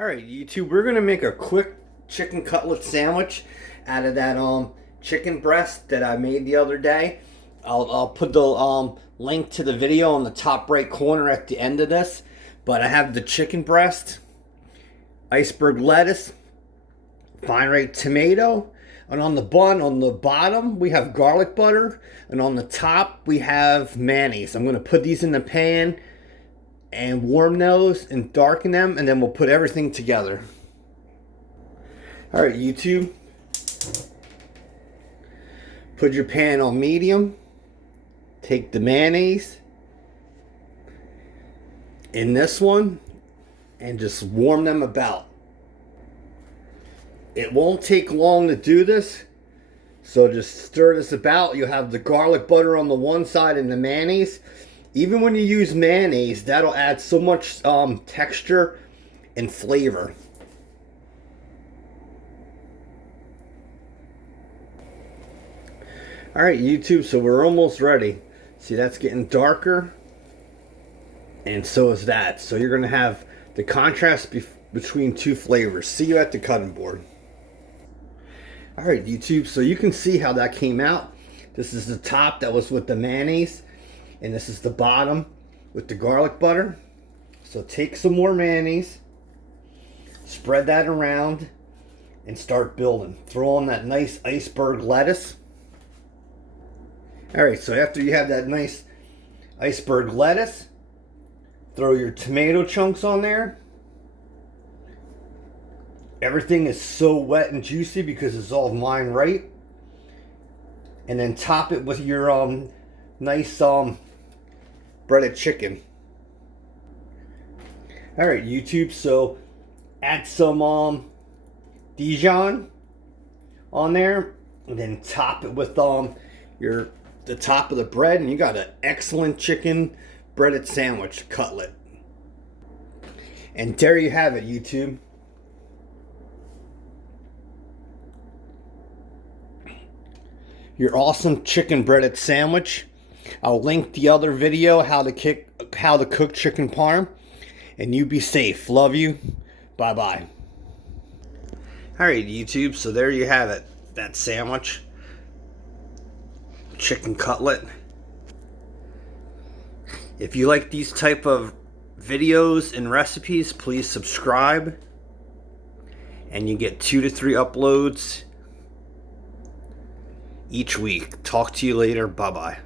Alright, YouTube, we're going to make a quick chicken cutlet sandwich out of that chicken breast that I made the other day. I'll put the link to the video on the top right corner at the end of this. But I have the chicken breast, iceberg lettuce, fine red tomato, and on the bun, on the bottom, we have garlic butter, and on the top, we have mayonnaise. I'm going to put these in the pan and warm those and darken them, and then we'll put everything together. Alright, YouTube, put your pan on medium, take the mayonnaise in this one and just warm them about. It won't take long to do this, so just stir this about. You'll have the garlic butter on the one side and the mayonnaise. Even when you use mayonnaise, that'll add so much texture and flavor. Alright, YouTube, so we're almost ready. See, that's getting darker, and so is that. So you're going to have the contrast between two flavors. See you at the cutting board. Alright, YouTube, so you can see how that came out. This is the top that was with the mayonnaise, and this is the bottom with the garlic butter. So take some more mayonnaise, spread that around, and start building. Throw on that nice iceberg lettuce. Alright, so after you have that nice iceberg lettuce, throw your tomato chunks on there. Everything is so wet and juicy because it's all vine right. And then top it with your nice breaded chicken. Alright, YouTube, so add some Dijon on there, and then top it with the top of the bread, and you got an excellent chicken breaded sandwich cutlet. And there you have it, YouTube. Your awesome chicken breaded sandwich. I'll link the other video, how to cook chicken parm. And you be safe. Love you. Bye bye. Alright, YouTube, so there you have it. That sandwich. Chicken cutlet. If you like these type of videos and recipes, please subscribe. And you get 2 to 3 uploads each week. Talk to you later. Bye bye.